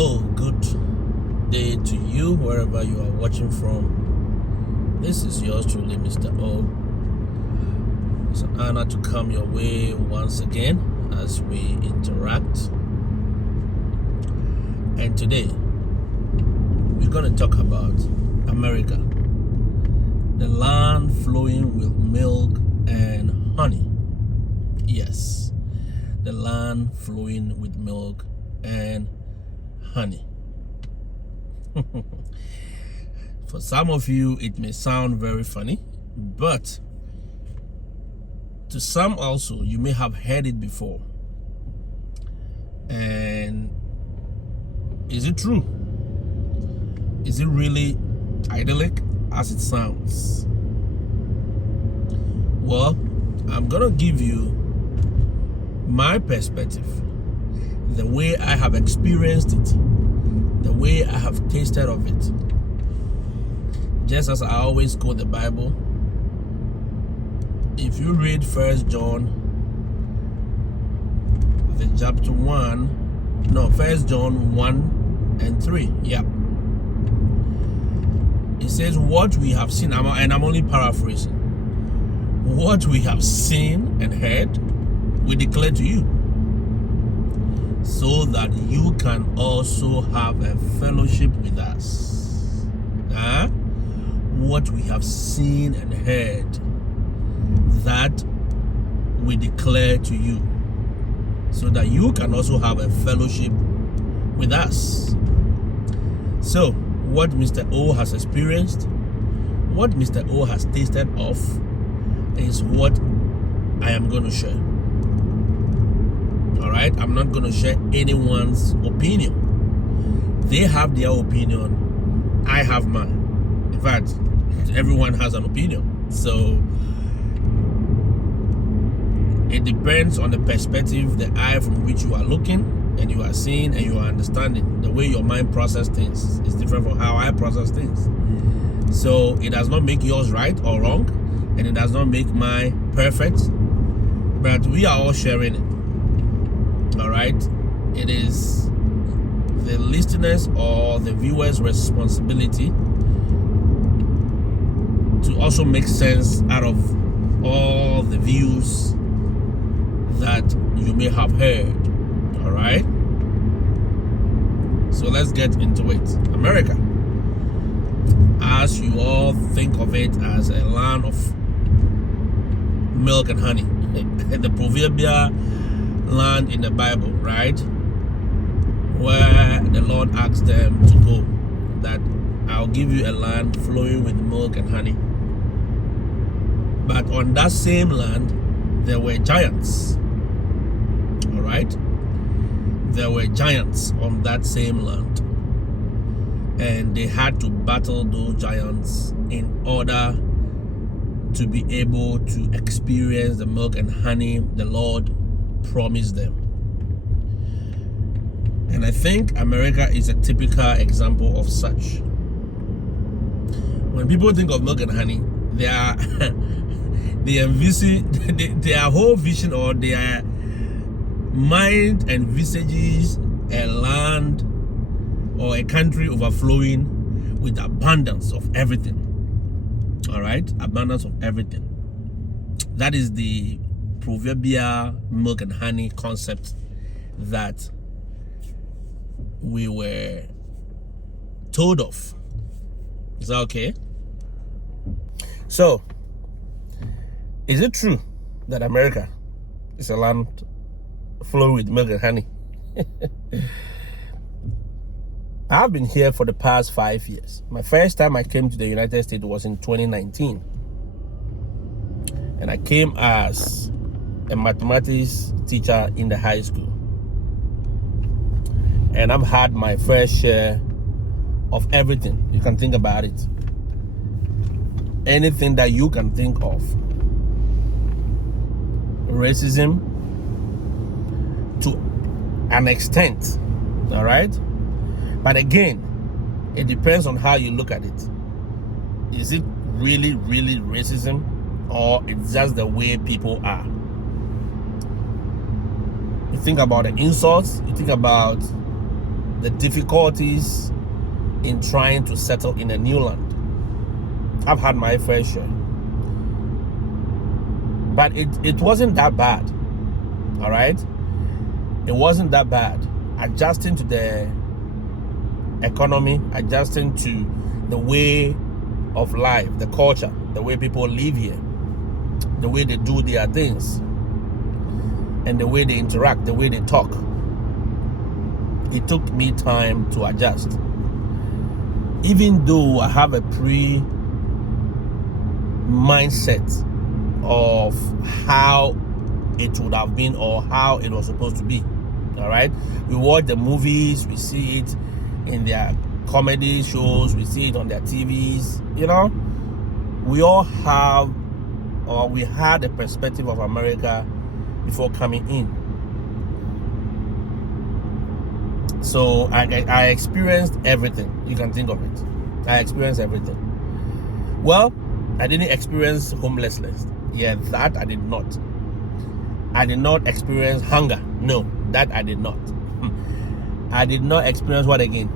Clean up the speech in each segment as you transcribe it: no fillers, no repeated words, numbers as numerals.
Hello, good day to you, wherever you are watching from. This is yours truly, Mr. O. It's an honor to come your way once again as we interact. And today, we're going to talk about America, the land flowing with milk and honey. Yes, the land flowing with milk and honey. For some of you, it may sound very funny, but to some also, you may have heard it before. And is it true? Is it really idyllic as it sounds? Well, I'm gonna give you my perspective, the way I have experienced it, the way I have tasted of it. Just as I always quote the Bible, if you read 1 John, the chapter 1 John 1 and 3, yeah. It says, what we have seen, and I'm only paraphrasing, what we have seen and heard, we declare to you, so that you can also have a fellowship with us. What we have seen and heard, that we declare to you, so that you can also have a fellowship with us. So, what Mr. O has experienced, what Mr. O has tasted of, is what I am going to share. Alright, I'm not going to share anyone's opinion. They have their opinion, I have mine. In fact, everyone has an opinion. So it depends on the perspective, the eye from which you are looking, and you are seeing, and you are understanding. The way your mind processes things is different from how I process things. So it does not make yours right or wrong, and it does not make mine perfect, but we are all sharing it. All right, it is the listeners or the viewers' responsibility to also make sense out of all the views that you may have heard. All right, so let's get into it. America, as you all think of it, as a land of milk and honey, the proverbial land in the Bible, right? Where the Lord asked them to go, that I'll give you a land flowing with milk and honey. But on that same land, there were giants. All right? There were giants on that same land. And they had to battle those giants in order to be able to experience the milk and honey the Lord promised them. And I think America is a typical example of such. When people think of milk and honey, they envisage their whole vision, or their mind envisages a land or a country overflowing with abundance of everything. All right, abundance of everything. That is the proverbial milk and honey concept that we were told of. Is that okay? So, is it true that America is a land flowing with milk and honey? I've been here for the past 5 years. My first time I came to the United States was in 2019. And I came as a mathematics teacher in the high school. And I've had my fair share of everything. You can think about it. Anything that you can think of. Racism to an extent. All right? But again, it depends on how you look at it. Is it really, really racism? Or it's just the way people are? You think about the insults, you think about the difficulties in trying to settle in a new land. I've had my fair share. But it wasn't that bad. All right? It wasn't that bad. Adjusting to the economy, adjusting to the way of life, the culture, the way people live here, the way they do their things, and the way they interact, the way they talk. It took me time to adjust. Even though I have a mindset of how it would have been or how it was supposed to be. All right? We watch the movies, we see it in their comedy shows, we see it on their TVs, you know. We all have, or we had a perspective of America before coming in. So I experienced everything you can think of it. I experienced everything. Well, I didn't experience homelessness. Yeah, that I did not. I did not experience hunger. No, that I did not. I did not experience what again?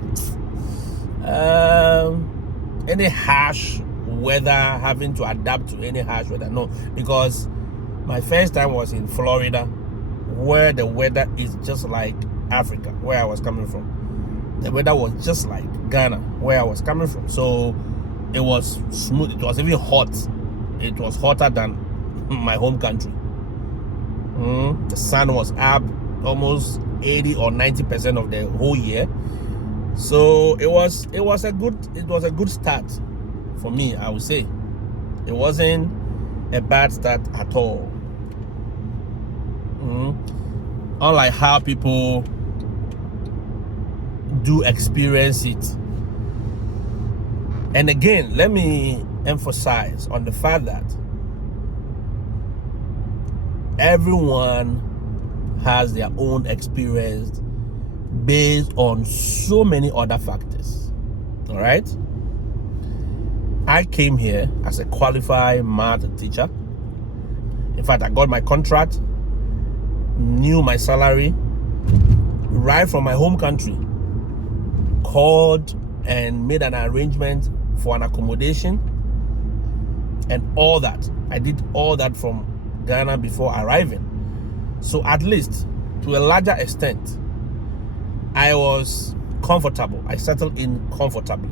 Any harsh weather, having to adapt to any harsh weather. No, because my first time was in Florida, where the weather is just like Africa, where I was coming from. The weather was just like Ghana, where I was coming from. So it was smooth. It was even hot. It was hotter than my home country. The sun was up almost 80 or 90% of the whole year. So it was a good start for me, I would say. It wasn't a bad start at all. Unlike how people do experience it. And again, let me emphasize on the fact that everyone has their own experience based on so many other factors. All right? I came here as a qualified math teacher. In fact, I got my contract, knew my salary right from my home country, called and made an arrangement for an accommodation and all that. I did all that from Ghana before arriving. So at least to a larger extent, I was comfortable. I settled in comfortably.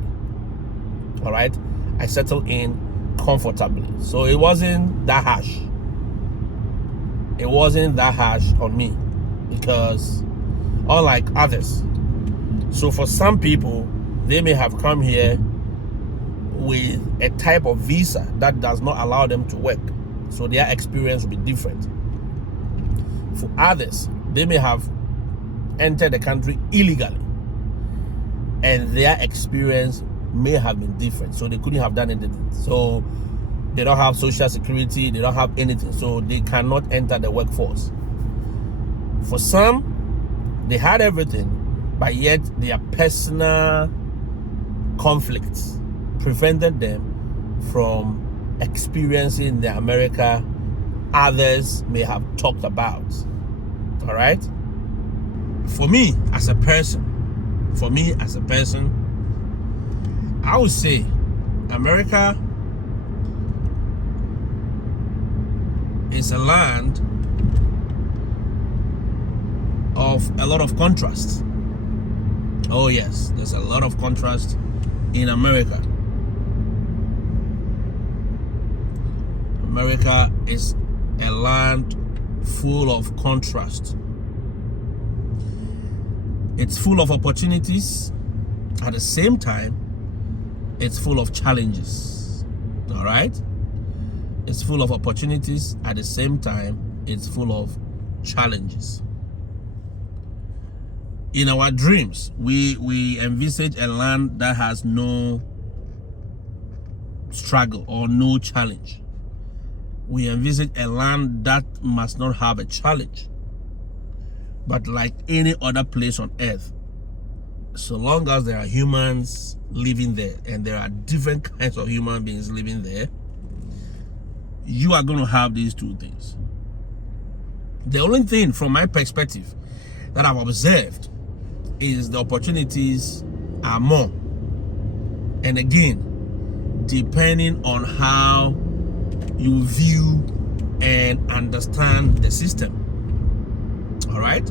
All right? I settled in comfortably. So it wasn't that harsh. It wasn't that harsh on me because unlike others. So for some people, they may have come here with a type of visa that does not allow them to work. So their experience will be different. For others, they may have entered the country illegally and their experience may have been different. So they couldn't have done anything. So they don't have social security, they don't have anything. So they cannot enter the workforce. For some, they had everything, but yet their personal conflicts prevented them from experiencing the America others may have talked about. All right? For me as a person, I would say America is a land of a lot of contrast. Oh yes, there's a lot of contrast in America. America is a land full of contrast. It's full of opportunities. At the same time, it's full of challenges. All right? It's full of opportunities. At the same time, it's full of challenges. In our dreams, we envisage a land that has no struggle or no challenge. We envisage a land that must not have a challenge. But like any other place on earth, so long as there are humans living there, and there are different kinds of human beings living there, you are going to have these two things. The only thing from my perspective that I've observed is the opportunities are more. And again, depending on how you view and understand the system. All right?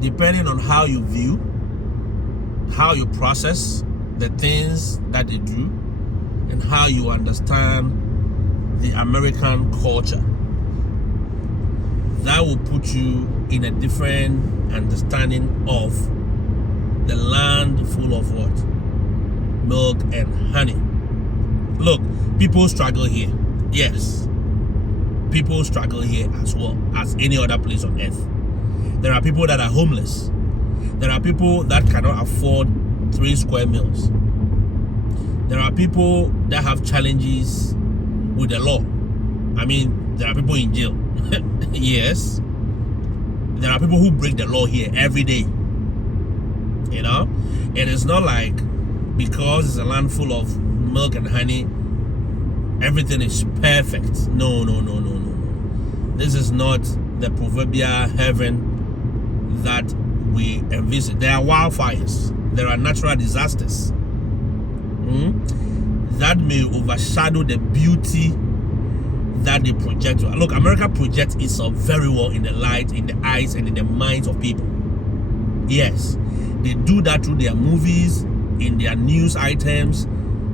Depending on how you view, how you process the things that they do, and how you understand the American culture, that will put you in a different understanding of the land full of what? Milk and honey. Look, people struggle here. Yes. People struggle here as well as any other place on earth. There are people that are homeless. There are people that cannot afford 3 square meals. There are people that have challenges with the law. I mean, there are people in jail. Yes. There are people who break the law here every day. You know? It is not like because it's a land full of milk and honey, everything is perfect. No. This is not the proverbial heaven that we envisage. There are wildfires. There are natural disasters. That may overshadow the beauty that they project. Look, America projects itself very well in the light, in the eyes, and in the minds of people. Yes, they do that through their movies, in their news items.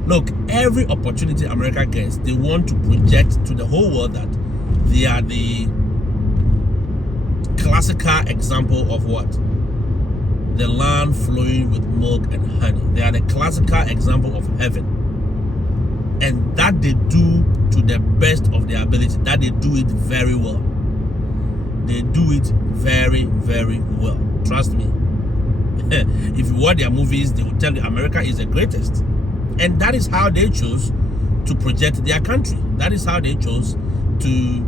Look, every opportunity America gets, they want to project to the whole world that they are the classical example of what? The land flowing with milk and honey. They are the classical example of heaven. And that they do to the best of their ability. That they do it very well. They do it very, very well. Trust me. If you watch their movies, they will tell you America is the greatest. And that is how they chose to project their country. That is how they chose to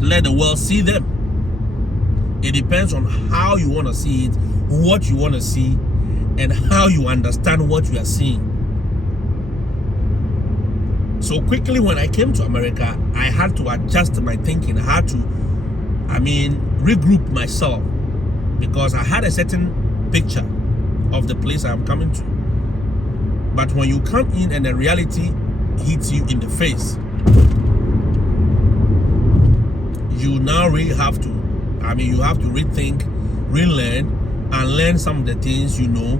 let the world see them. It depends on how you want to see it, what you want to see, and how you understand what you are seeing. So quickly when I came to America, I had to adjust my thinking. I had to, regroup myself, because I had a certain picture of the place I'm coming to. But when you come in and the reality hits you in the face, you now really have to, you have to rethink, relearn, and learn some of the things you know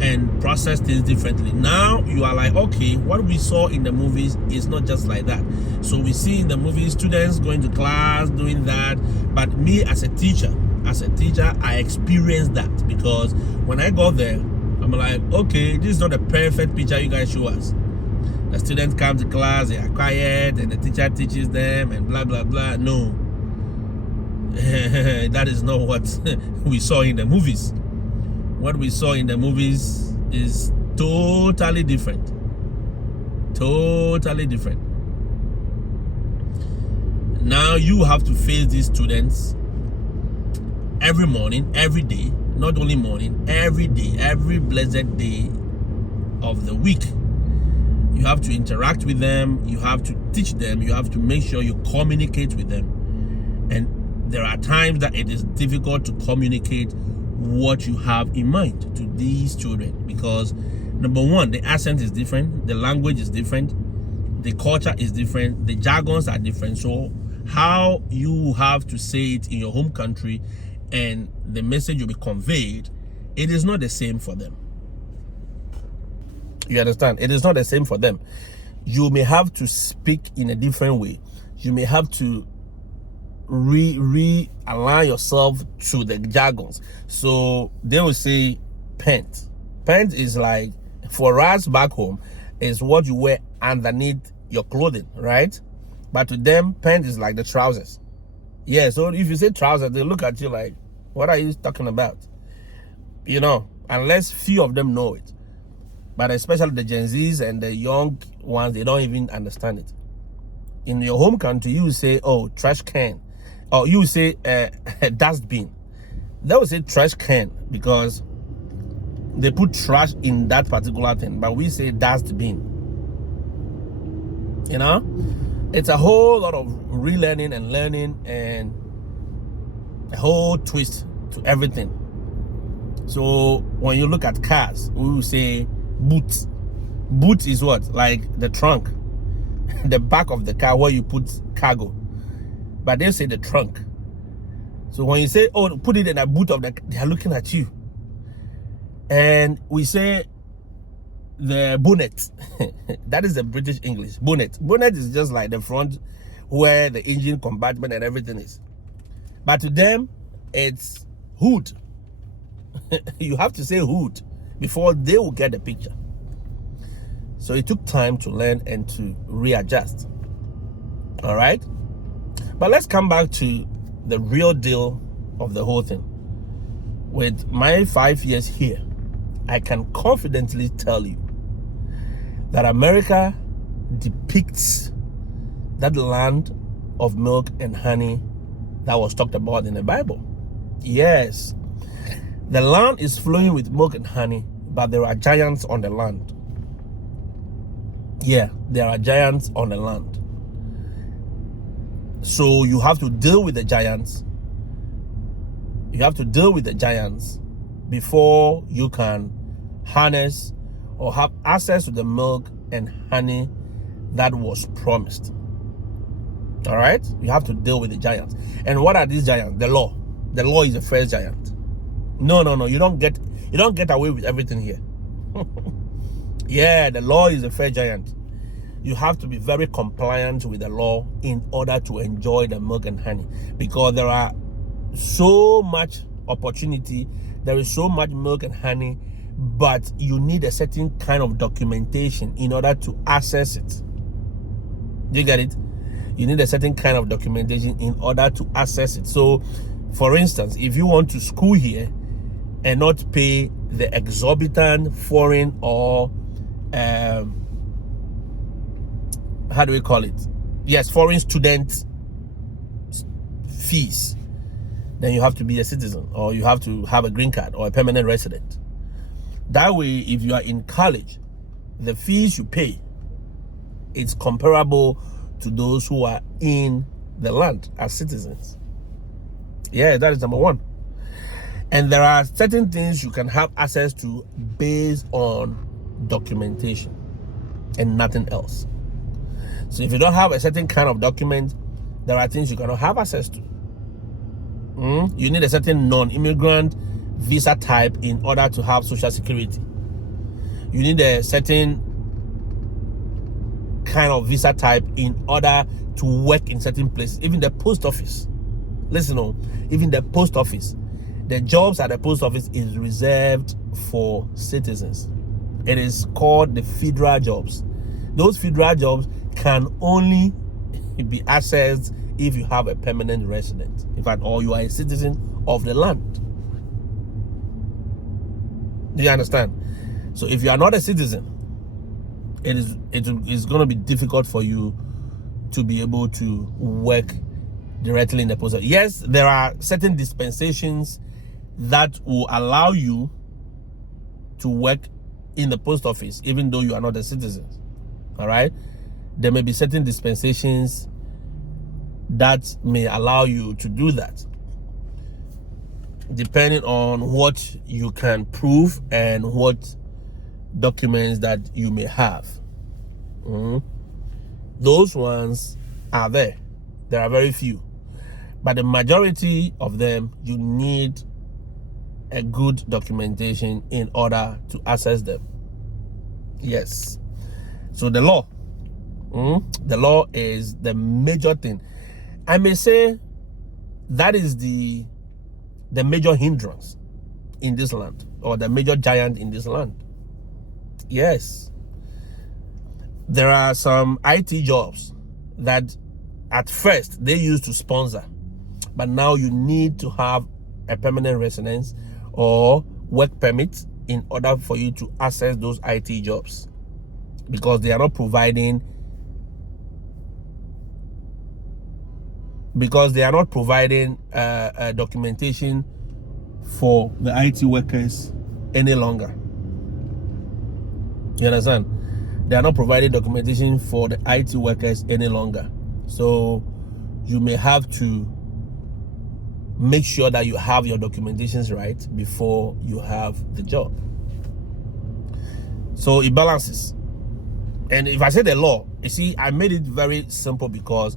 and process things differently. Now you are like, okay, what we saw in the movies is not just like that. So we see in the movies students going to class, doing that. But me as a teacher, I experienced that, because when I got there, I'm like, okay, this is not a perfect picture you guys show us. The students come to class, they are quiet, and the teacher teaches them, and blah, blah, blah. No. That is not what we saw in the movies. What we saw in the movies is totally different. Totally different. Now you have to face these students every morning, every day. Not only morning, every day, every blessed day of the week. You have to interact with them. You have to teach them. You have to make sure you communicate with them. And there are times that it is difficult to communicate what you have in mind to these children, because number one, the accent is different, the language is different, the culture is different, the jargons are different. So how you have to say it in your home country and the message will be conveyed, it is not the same for them. You understand? It is not the same for them. You may have to speak in a different way. You may have to realign yourself to the jargons. So they will say pant. Pant is like, for us back home, is what you wear underneath your clothing, right? But to them, pant is like the trousers. Yeah, so if you say trousers, they look at you like, what are you talking about? You know, unless few of them know it. But especially the Gen Zs and the young ones, they don't even understand it. In your home country, you will say, oh, trash can. Or you will say dustbin. They will say trash can because they put trash in that particular thing. But we say dustbin. You know? It's a whole lot of relearning and learning and a whole twist to everything. So when you look at cars, we will say boot. Boot is what? Like the trunk, the back of the car where you put cargo. But they say the trunk. So when you say, oh, put it in the boot of the car, they are looking at you. And we say the bonnet. That is the British English. Bonnet. Bonnet is just like the front where the engine compartment and everything is. But to them, it's hood. You have to say hood before they will get the picture. So it took time to learn and to readjust. All right? But let's come back to the real deal of the whole thing. With my 5 years here, I can confidently tell you that America depicts that land of milk and honey that was talked about in the Bible. Yes, the land is flowing with milk and honey, but there are giants on the land. Yeah, there are giants on the land. So you have to deal with the giants. You have to deal with the giants before you can harness or have access to the milk and honey that was promised. All right? You have to deal with the giants. And what are these giants? The law. The law is the first giant. No. You don't get away with everything here. Yeah, the law is the first giant. You have to be very compliant with the law in order to enjoy the milk and honey, because there are so much opportunity, there is so much milk and honey, but you need a certain kind of documentation in order to access it. Do you get it? You need a certain kind of documentation in order to access it. So, for instance, if you want to school here and not pay the exorbitant foreign or how do we call it? Yes, foreign student fees, then you have to be a citizen, or you have to have a green card or a permanent resident. That way, if you are in college, the fees you pay, it's comparable to those who are in the land as citizens. Yeah, that is number one. And there are certain things you can have access to based on documentation and nothing else. So if you don't have a certain kind of document, there are things you cannot have access to. You need a certain non-immigrant visa type in order to have Social Security. You need a certain kind of visa type in order to work in certain places. Even the post office. Listen, even the post office. The jobs at the post office is reserved for citizens. It is called the federal jobs. Those federal jobs can only be accessed if you have a permanent resident. In fact, or you are a citizen of the land. Do you understand? So if you are not a citizen, it is going to be difficult for you to be able to work directly in the post office. Yes, there are certain dispensations that will allow you to work in the post office even though you are not a citizen. All right? There may be certain dispensations that may allow you to do that, depending on what you can prove and what documents that you may have. Those ones are there. There are very few. But the majority of them, you need a good documentation in order to access them. Yes. So the law. The law is the major thing. I may say that is the major hindrance in this land, or the major giant in this land. Yes. There are some IT jobs that at first they used to sponsor, but now you need to have a permanent residence or work permit in order for you to access those IT jobs, because they are not providing documentation for the IT workers any longer. You understand? They are not providing documentation for the IT workers any longer. So you may have to make sure that you have your documentations right before you have the job. So it balances. And if I say the law, you see, I made it very simple because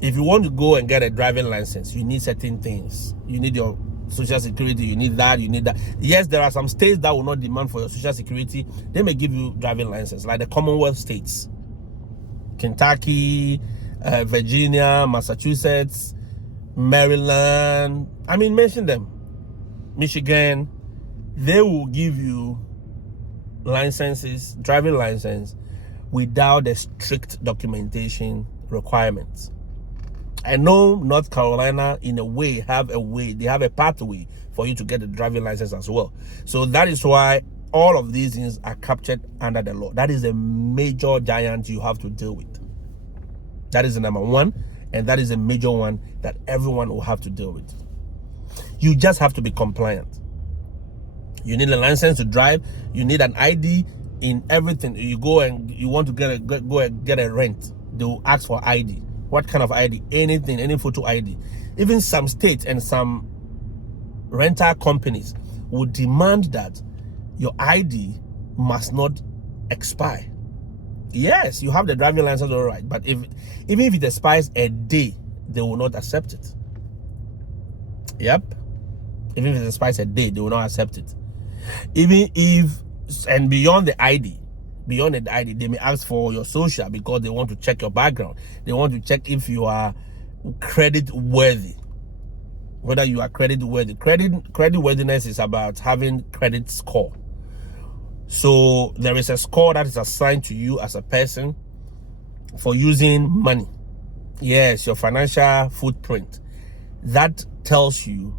if you want to go and get a driving license, you need certain things. You need your social security, you need that, you need that. Yes, there are some states that will not demand for your social security. They may give you driving license, like the Commonwealth states. Kentucky, Virginia, Massachusetts, Maryland. I mean, mention them. Michigan. They will give you licenses, driving license, without the strict documentation requirements. I know North Carolina, in a way, they have a pathway for you to get the driving license as well. So that is why all of these things are captured under the law. That is a major giant you have to deal with. That is the number one, and that is a major one that everyone will have to deal with. You just have to be compliant. You need a license to drive. You need an ID in everything. You go and you want to go and get a rent. They will ask for ID. What kind of ID? Anything, any photo ID. Even some states and some rental companies will demand that your ID must not expire. Yes, you have the driving license, all right, but even if it expires a day, they will not accept it. Yep. Even if it expires a day, they will not accept it. Even if, and beyond the ID, they may ask for your social because they want to check your background. They want to check if you are credit worthy, whether you are credit worthy. Credit worthiness is about having credit score. So there is a score that is assigned to you as a person for using money. Yes, your financial footprint. That tells you,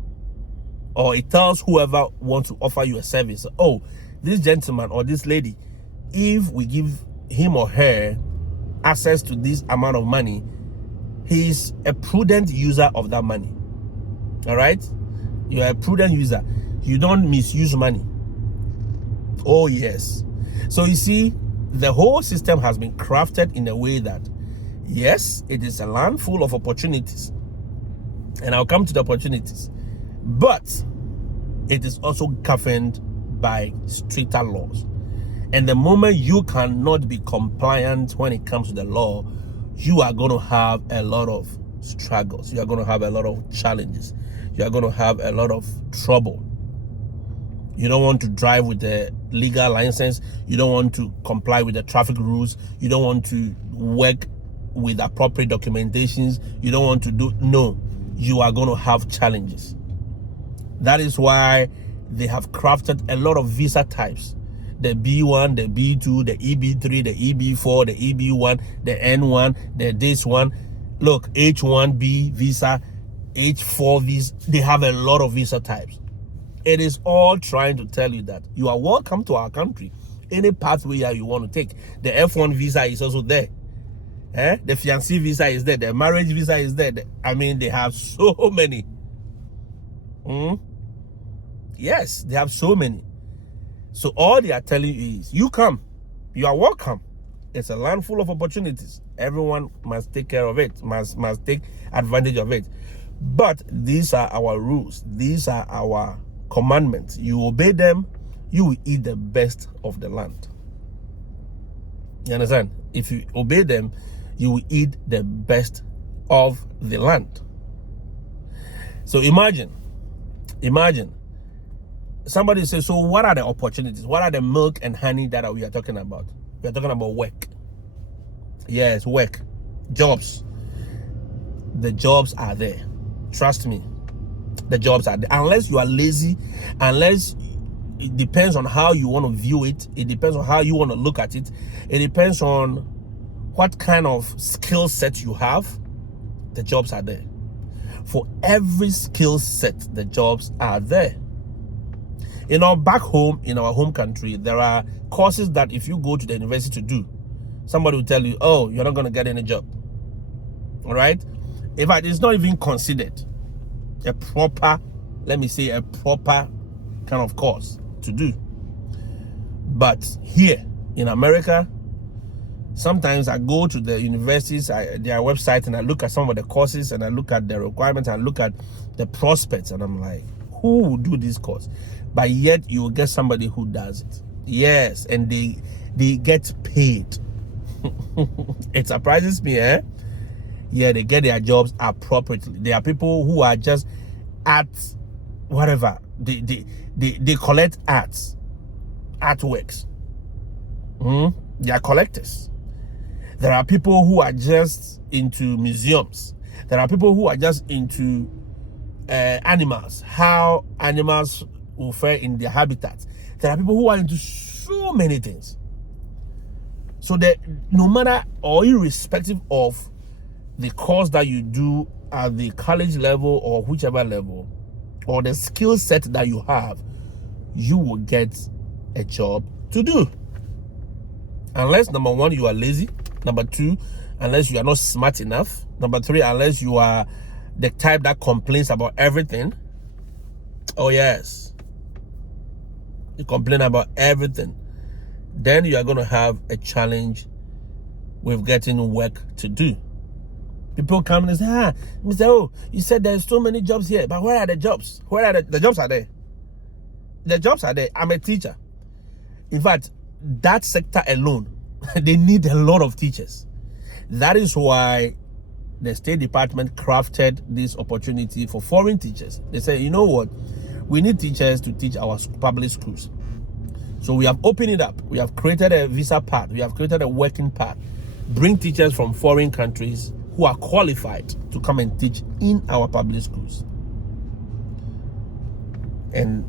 or it tells whoever wants to offer you a service, oh, this gentleman or this lady, if we give him or her access to this amount of money, he's a prudent user of that money. All right? You're a prudent user. You don't misuse money. Oh, yes. So you see, the whole system has been crafted in a way that, yes, it is a land full of opportunities. And I'll come to the opportunities. But it is also governed by stricter laws. And the moment you cannot be compliant when it comes to the law, you are going to have a lot of struggles. You are going to have a lot of challenges. You are going to have a lot of trouble. You don't want to drive with a legal license. You don't want to comply with the traffic rules. You don't want to work with appropriate documentations. You don't want to do, no, you are going to have challenges. That is why they have crafted a lot of visa types. The B1, the B2, the EB3, the EB4, the EB1, the N1, the this one. Look, H1B visa, H4 visa. They have a lot of visa types. It is all trying to tell you that you are welcome to our country. Any pathway you want to take. The F1 visa is also there. The fiancé visa is there. The marriage visa is there. I mean, they have so many. Yes, they have so many. So all they are telling you is, you come. You are welcome. It's a land full of opportunities. Everyone must take care of it. Must take advantage of it. But these are our rules. These are our commandments. You obey them, you will eat the best of the land. You understand? If you obey them, you will eat the best of the land. So imagine somebody says, so what are the opportunities? What are the milk and honey that we are talking about? We are talking about work. Yes, work, jobs. The jobs are there. Trust me. The jobs are there. Unless you are lazy, unless it depends on how you want to view it. It depends on how you want to look at it. It depends on what kind of skill set you have. The jobs are there. For every skill set, the jobs are there. Back home, in our home country, there are courses that if you go to the university to do, somebody will tell you, oh, you're not going to get any job. All right? In fact, it's not even considered a proper, let me say, a proper kind of course to do. But here in America, Sometimes I go to the universities, their website, and I look at some of the courses, and I look at the requirements, and I look at the prospects, and I'm like, who will do this course? But yet you will get somebody who does it. Yes, and they get paid. It surprises me, eh? Yeah, they get their jobs appropriately. There are people who are just at whatever. They collect artworks. They are collectors. There are people who are just into museums. There are people who are just into animals, how animals will fare in their habitats. There are people who are into so many things. So that no matter or irrespective of the course that you do at the college level or whichever level, or the skill set that you have, you will get a job to do. Unless, number one, you are lazy. Number two, unless you are not smart enough. Number three, unless you are the type that complains about everything. Oh yes, you complain about everything. Then you are going to have a challenge with getting work to do. People come and say, Mr. Oh, you said there's so many jobs here, but where are the jobs? Where are the jobs are there? The jobs are there. I'm a teacher. In fact, that sector alone, they need a lot of teachers. That is why the State Department crafted this opportunity for foreign teachers. They say, you know what? We need teachers to teach our public schools. So we have opened it up. We have created a visa path. We have created a working path. Bring teachers from foreign countries who are qualified to come and teach in our public schools. And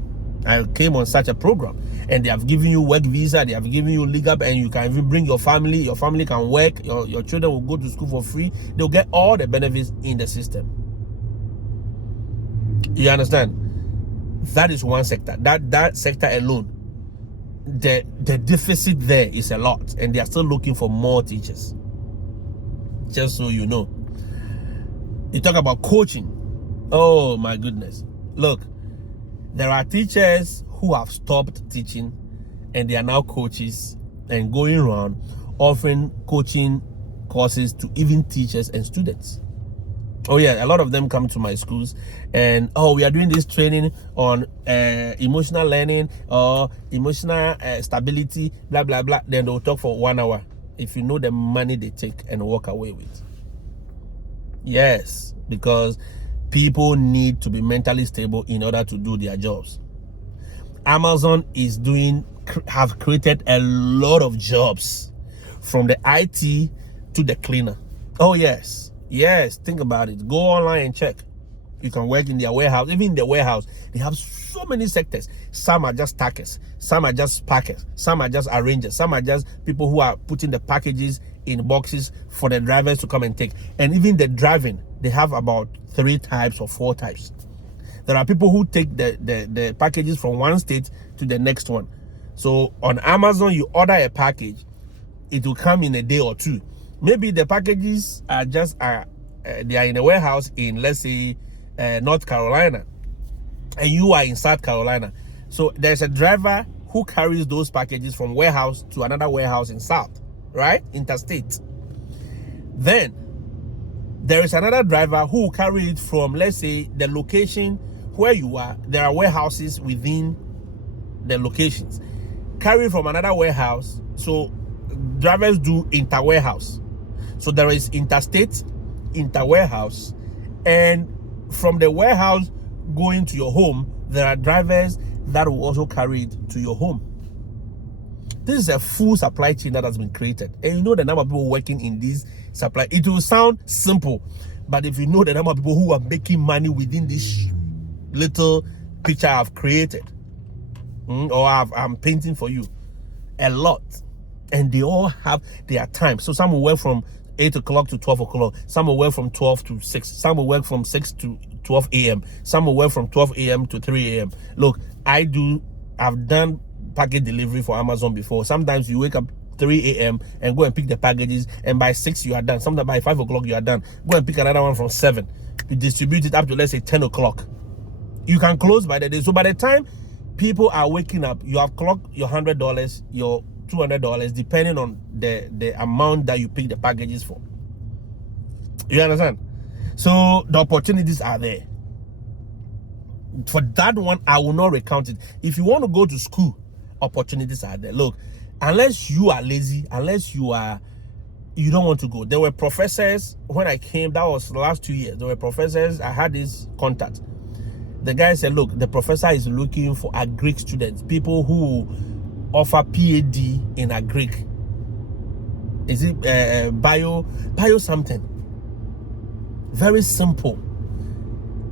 I came on such a program, and they have given you work visa, they have given you legal, and you can even bring your family can work, your children will go to school for free. They'll get all the benefits in the system. You understand? That is one sector. That sector alone, the deficit there is a lot, and they are still looking for more teachers. Just so you know. You talk about coaching. Oh my goodness. Look, there are teachers who have stopped teaching and they are now coaches and going around offering coaching courses to even teachers and students. Oh yeah, a lot of them come to my schools and, oh, we are doing this training on emotional learning or emotional stability, blah, blah, blah. Then they'll talk for 1 hour. If you know the money they take and walk away with. Yes, because people need to be mentally stable in order to do their jobs. Amazon have created a lot of jobs, from the IT to the cleaner. Oh yes, think about it. Go online and check. You can work in their warehouse. Even in the warehouse, they have so many sectors. Some are just stackers, some are just packers, some are just arrangers, some are just people who are putting the packages in boxes for the drivers to come and take. And even the driving, they have about 3 types or 4 types. There are people who take the packages from one state to the next one. So on Amazon, you order a package, it will come in a day or 2. Maybe the packages are just they are in a warehouse in, let's say, North Carolina, and you are in South Carolina. So there's a driver who carries those packages from warehouse to another warehouse in South, right? Interstate. Then there is another driver who will carry it from, let's say, the location where you are. There are warehouses within the locations. Carry from another warehouse. So drivers do inter-warehouse. So there is interstate, inter-warehouse, and from the warehouse going to your home, there are drivers that will also carry it to your home. This is a full supply chain that has been created. And you know the number of people working in this supply. It will sound simple, but if you know the number of people who are making money within this little picture I've created, or I'm painting for you, a lot. And they all have their time. So some will work from 8 o'clock to 12 o'clock. Some will work from 12 to 6. Some will work from 6 to 12 a.m. Some will work from 12 a.m. to 3 a.m. Look, I've done package delivery for Amazon before. Sometimes you wake up 3 a.m. and go and pick the packages, and by 6 you are done. Sometimes by 5 o'clock you are done. Go and pick another one from 7. You distribute it up to, let's say, 10 o'clock. You can close by the day. So by the time people are waking up, you have clocked your $100, your $200 depending on the amount that you pick the packages for. You understand? So the opportunities are there. For that one, I will not recount it. If you want to go to school, opportunities are there. Look, unless you are lazy, unless you don't want to go. There were professors when I came, that was the last 2 years. There were professors, I had this contact. The guy said, look, the professor is looking for agric students, people who offer PhD in agric. Is it bio something? Very simple.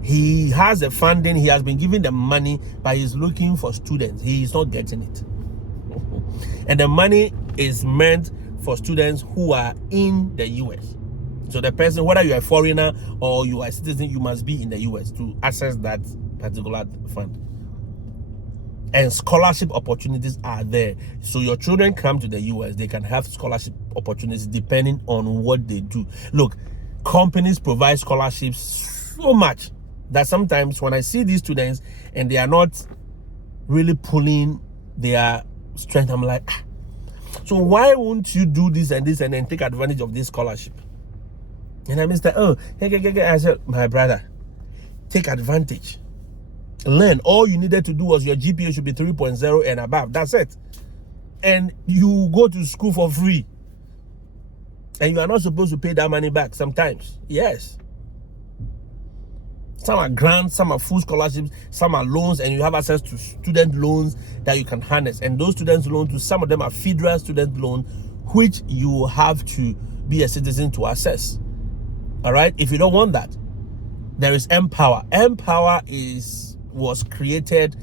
He has the funding, he has been given the money, but he's looking for students. He is not getting it. And the money is meant for students who are in the US. So the person, whether you're a foreigner or you are a citizen, you must be in the US to access that particular fund. And scholarship opportunities are there. So your children come to the US, they can have scholarship opportunities depending on what they do. Look, companies provide scholarships so much that sometimes when I see these students and they are not really pulling their strength, I'm like, so why won't you do this and this and then take advantage of this scholarship? And I said, oh, hey. I said, my brother, take advantage. Learn. All you needed to do was your GPA should be 3.0 and above. That's it. And you go to school for free. And you are not supposed to pay that money back sometimes. Yes. Some are grants, some are full scholarships, some are loans, and you have access to student loans that you can harness. And those student loans, some of them are federal student loans, which you have to be a citizen to access. All right? If you don't want that, there is Empower. Empower was created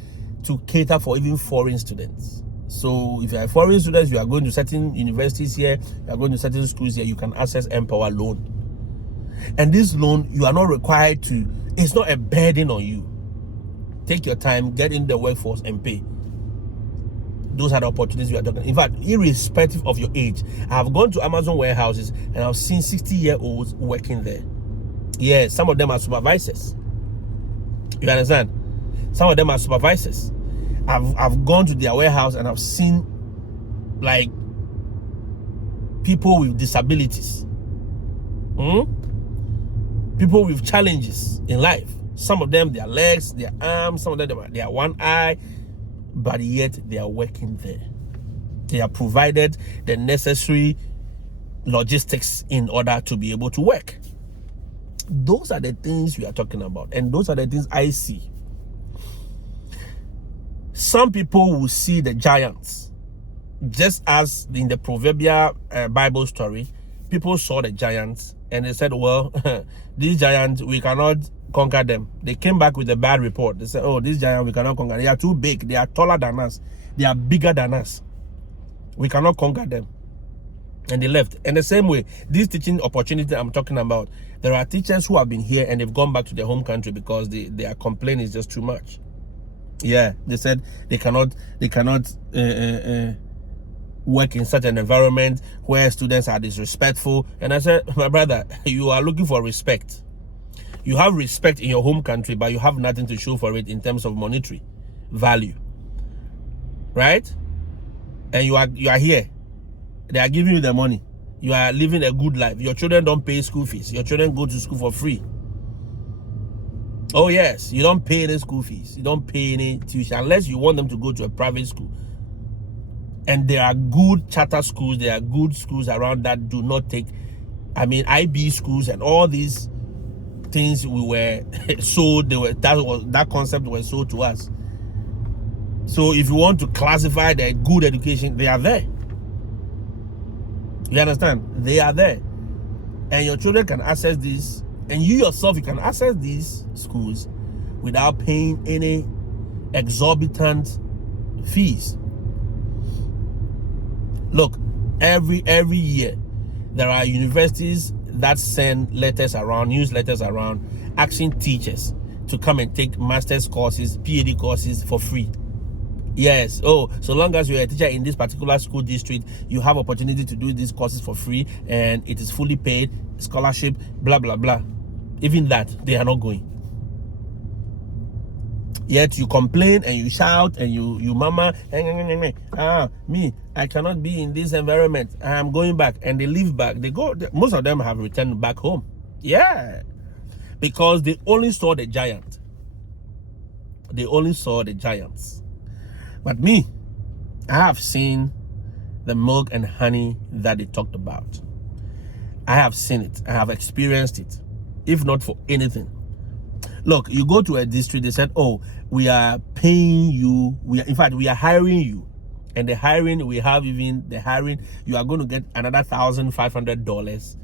to cater for even foreign students. So if you are foreign students, you are going to certain universities here, you are going to certain schools here, you can access Empower loan. And this loan, you are not required to, it's not a burden on you. Take your time, get in the workforce and pay. Those are the opportunities we are talking about. In fact, irrespective of your age, I have gone to Amazon warehouses and I've seen 60-year-olds working there. Yeah, some of them are supervisors. You understand? Some of them are supervisors. I've gone to their warehouse and I've seen like people with disabilities. People with challenges in life. Some of them, their legs, their arms, some of them, they are one eye, but yet they are working there. They are provided the necessary logistics in order to be able to work. Those are the things we are talking about, and those are the things I see. Some people will see the giants, just as in the proverbial Bible story, people saw the giants and they said, well, these giants, we cannot conquer them. They came back with a bad report. They said, oh, these giants, we cannot conquer. They are too big. They are taller than us. They are bigger than us. We cannot conquer them. And they left. And the same way, this teaching opportunity I'm talking about, there are teachers who have been here and they've gone back to their home country because their complaint is just too much. Yeah, they said they cannot work in such an environment where students are disrespectful. And I said, my brother, you are looking for respect. You have respect in your home country, but you have nothing to show for it in terms of monetary value, right? And you are here. They are giving you the money. You are living a good life. Your children don't pay school fees. Your children go to school for free. Oh yes, you don't pay any school fees. You don't pay any tuition unless you want them to go to a private school. And there are good charter schools. There are good schools around that do not take, IB schools and all these things we were sold. That concept was sold to us. So if you want to classify the good education, they are there. You understand? They are there. And your children can access this, and you yourself, you can access these schools without paying any exorbitant fees. Look, every year, there are universities that send letters around, newsletters around, asking teachers to come and take master's courses, PhD courses for free. Yes. Oh, so long as you're a teacher in this particular school district, you have opportunity to do these courses for free, and it is fully paid, scholarship, blah, blah, blah. Even that, they are not going. Yet you complain and you shout and you mama, me, I cannot be in this environment. I'm going back. And they leave back. Most of them have returned back home. Yeah. Because they only saw the giant. They only saw the giants. But me, I have seen the milk and honey that they talked about. I have seen it. I have experienced it. If not for anything. Look, you go to a district, they said, oh, we are paying you. In fact, we are hiring you. And the hiring, you are going to get another $1,500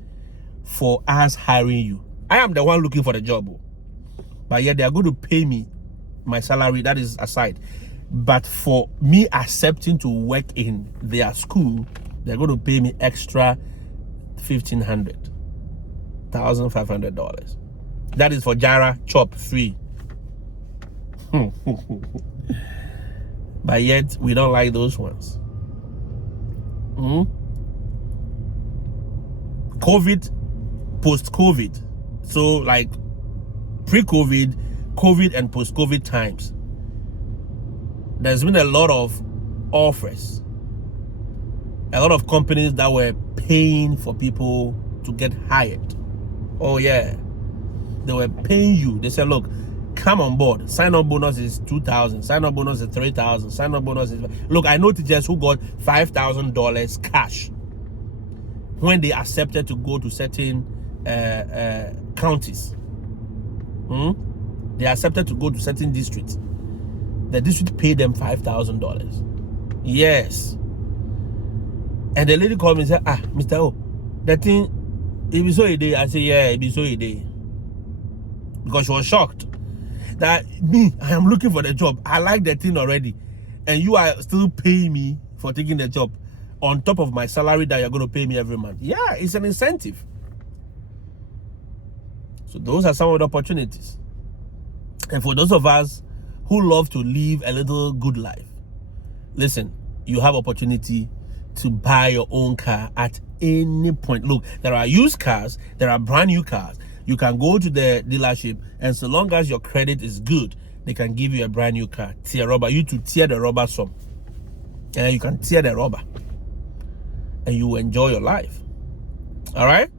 for us hiring you. I am the one looking for the job. But yet they are going to pay me my salary, that is aside. But for me accepting to work in their school, they're going to pay me extra $1,500. That is for Jara chop free. But yet we don't like those ones. COVID, post-COVID. So like pre-COVID, COVID and post-COVID times. There's been a lot of offers. A lot of companies that were paying for people to get hired. Oh yeah. They were paying you. They said, look, come on board. Sign-up bonus is $2,000. Sign-up bonus is $3,000. Sign-up bonus is... Look, I know teachers who got $5,000 cash when they accepted to go to certain counties. They accepted to go to certain districts. The district paid them $5,000. Yes. And the lady called me and said, Mr. O, that thing, it be so a day. I said, yeah, it be so a day. Because she was shocked that I am looking for the job. I like the thing already. And you are still paying me for taking the job on top of my salary that you're going to pay me every month. Yeah, it's an incentive. So those are some of the opportunities. And for those of us who love to live a little good life, listen, you have opportunity to buy your own car at any point. Look, there are used cars, there are brand new cars. You can go to the dealership, and so long as your credit is good, they can give you a brand new car. Tear rubber, you to tear the rubber some. And you can tear the rubber. And you enjoy your life. All right?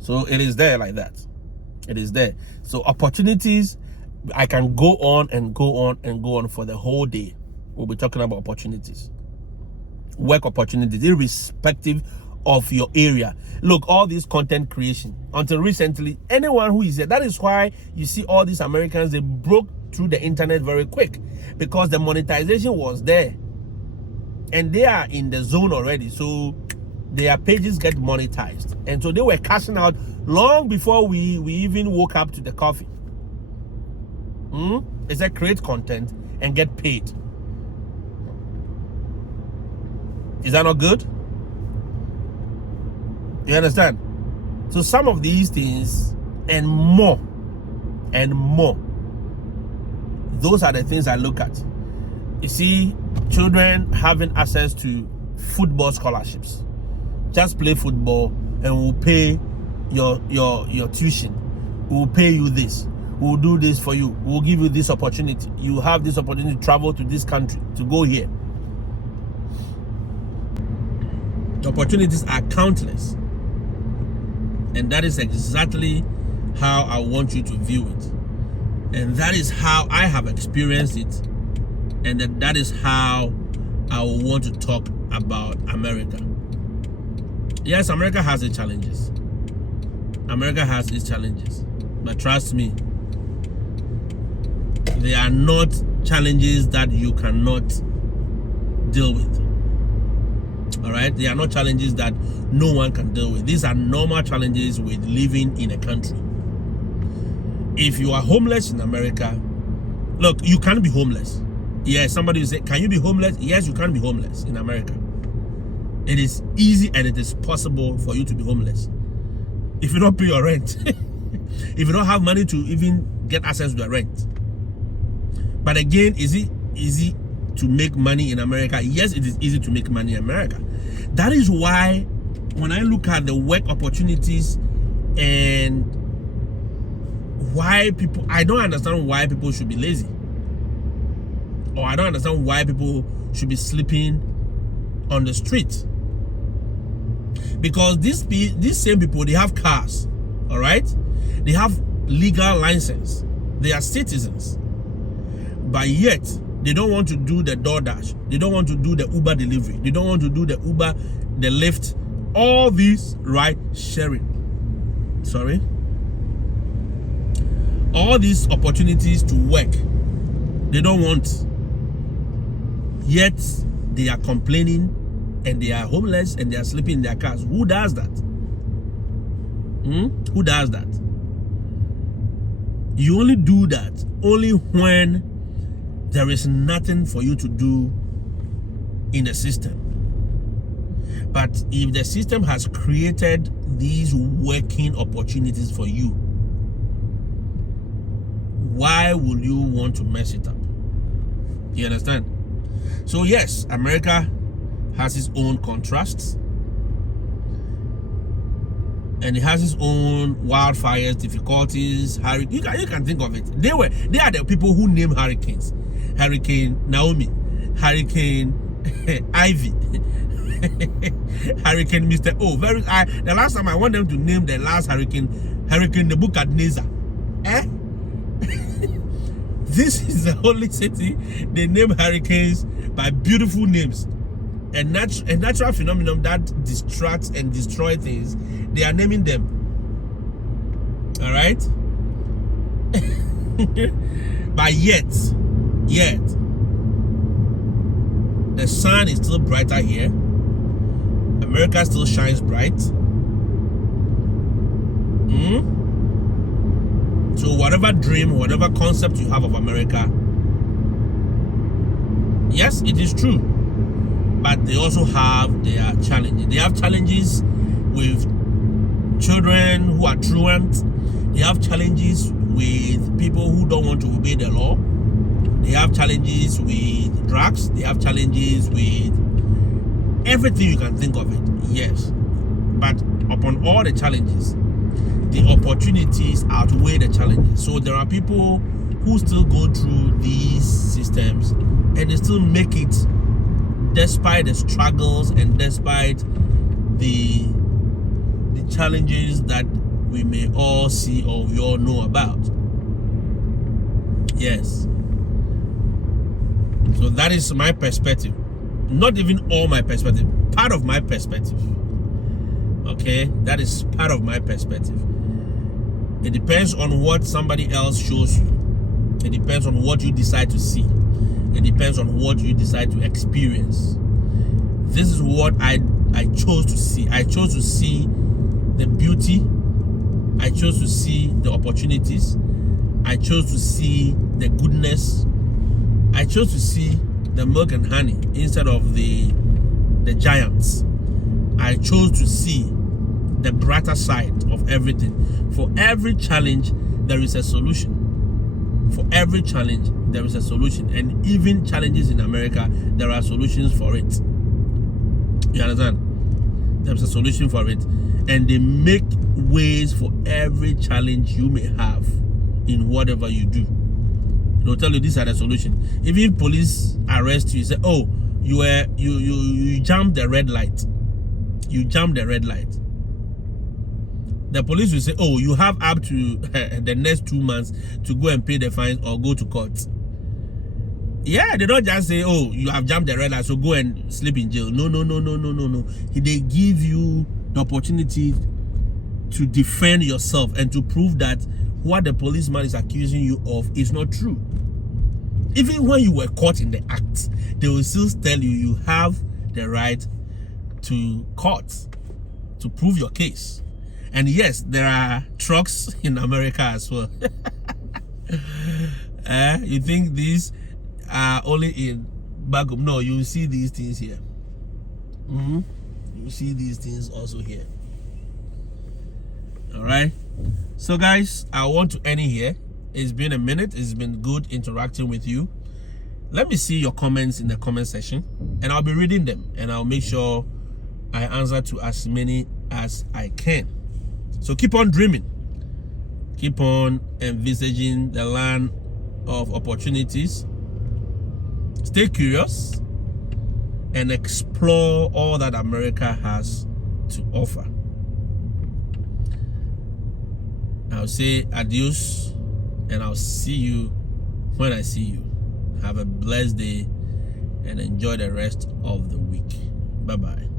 So it is there like that. It is there. So opportunities, I can go on and go on and go on for the whole day. We'll be talking about opportunities. Work opportunities, irrespective of your area. Look, all this content creation, until recently, anyone who is there, that is why you see all these Americans, they broke through the internet very quick, because the monetization was there and they are in the zone already. So their pages get monetized, and so they were cashing out long before we even woke up to the coffee. It's a create content and get paid. Is that not good? You understand? So some of these things and more, those are the things I look at. You see, children having access to football scholarships. Just play football and we'll pay your tuition. We'll pay you this. We'll do this for you. We'll give you this opportunity. You have this opportunity to travel to this country, to go here. The opportunities are countless. And that is exactly how I want you to view it. And that is how I have experienced it. And that is how I want to talk about America. Yes, America has its challenges. America has its challenges. But trust me, they are not challenges that you cannot deal with. All right? They are not challenges that no one can deal with. These are normal challenges with living in a country. If you are homeless in America, look, you can be homeless. Yes, somebody will say, can you be homeless? Yes, you can be homeless in America. It is easy and it is possible for you to be homeless. If you don't pay your rent, if you don't have money to even get access to the rent. But again, is it easy to make money in America? Yes, it is easy to make money in America. That is why when I look at the work opportunities and why people, I don't understand why people should be lazy. or I don't understand why people should be sleeping on the street. Because these same people, they have cars, all right? They have legal license. They are citizens. But yet, they don't want to do the DoorDash. They don't want to do the Uber delivery. They don't want to do the Uber, the Lyft, all these ride sharing. Sorry? All these opportunities to work, they don't want. Yet, they are complaining and they are homeless and they are sleeping in their cars. Who does that? Who does that? You only do that only when there is nothing for you to do in the system. But if the system has created these working opportunities for you, why will you want to mess it up? You understand? So yes, America has its own contrasts, and it has its own wildfires, difficulties. You can think of it. They are the people who name hurricanes. Hurricane Naomi, Hurricane Ivy, Hurricane Mr. O. The last time I want them to name the last hurricane, Hurricane Nebuchadnezzar. This is the only city they name hurricanes by beautiful names. A natural phenomenon that distracts and destroys things, they are naming them. All right? But yet, the sun is still brighter here. America still shines bright. So whatever dream, whatever concept you have of America, yes, it is true. But they also have their challenges. They have challenges with children who are truant. They have challenges with people who don't want to obey the law. They have challenges with drugs. They have challenges with everything you can think of it. Yes. But upon all the challenges, the opportunities outweigh the challenges. So there are people who still go through these systems and they still make it despite the struggles and despite the challenges that we may all see or we all know about. Yes. So that is my perspective. Not even all my perspective. Part of my perspective. Okay? That is part of my perspective. It depends on what somebody else shows you. It depends on what you decide to see. It depends on what you decide to experience. This is what I chose to see. I chose to see the beauty. I chose to see the opportunities. I chose to see the goodness. I chose to see the milk and honey instead of the giants. I chose to see the brighter side of everything. For every challenge, there is a solution. For every challenge, there is a solution. And even challenges in America, there are solutions for it. You understand? There's a solution for it. And they make ways for every challenge you may have in whatever you do. They'll tell you these are the solution. Even police arrest you, say, oh, you jumped the red light. You jumped the red light. The police will say, oh, you have up to the next 2 months to go and pay the fines or go to court. Yeah, they don't just say, oh, you have jumped the red light, so go and sleep in jail. No. They give you the opportunity to defend yourself and to prove that what the policeman is accusing you of is not true. Even when you were caught in the act, they will still tell you you have the right to court to prove your case. And yes, there are trucks in America as well. You think these are only in back up? No, you see these things here. You see these things also here. All right. So guys, I want to end it here. It's been a minute. It's been good interacting with you. Let me see your comments in the comment section, and I'll be reading them, and I'll make sure I answer to as many as I can. So keep on dreaming. Keep on envisaging the land of opportunities. Stay curious and explore all that America has to offer. I'll say adios, and I'll see you when I see you. Have a blessed day and enjoy the rest of the week. Bye-bye.